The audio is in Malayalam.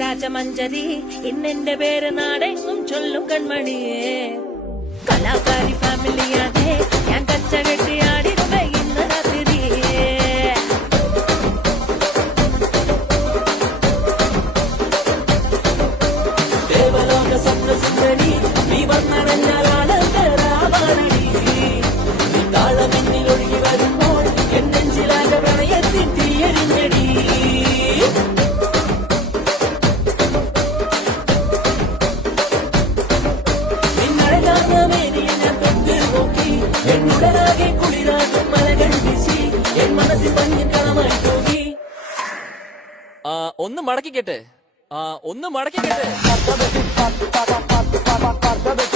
രാജമഞ്ജരി ഇന്നെന്റെ പേര് നാടെങ്ങും ചൊല്ലും കൺമണിയേ കലാകാരി ഫാമിലിയാണ് ഞാൻ കച്ച കെട്ടിയാടിടുക ഇന്ന് രാത്രിയേ ദേവലോക സ്വപ്നസുന്ദരി നീ വന്നടഞ്ഞാലാണ് രാവാണി നീ താളമെന്നിൽ ഒഴുകി വരുമ്പോൾ എന്നെഞ്ചിലാക പ്രണയത്തിൻ തീയരിഞ്ഞടി എന്നുടനാകെ കുളിരാകും മലകൾ വീശി എൻ മനസ്സിൽ മഞ്ഞിൻ കളമായി പോകി ഒന്ന് മടക്കിക്കട്ടെ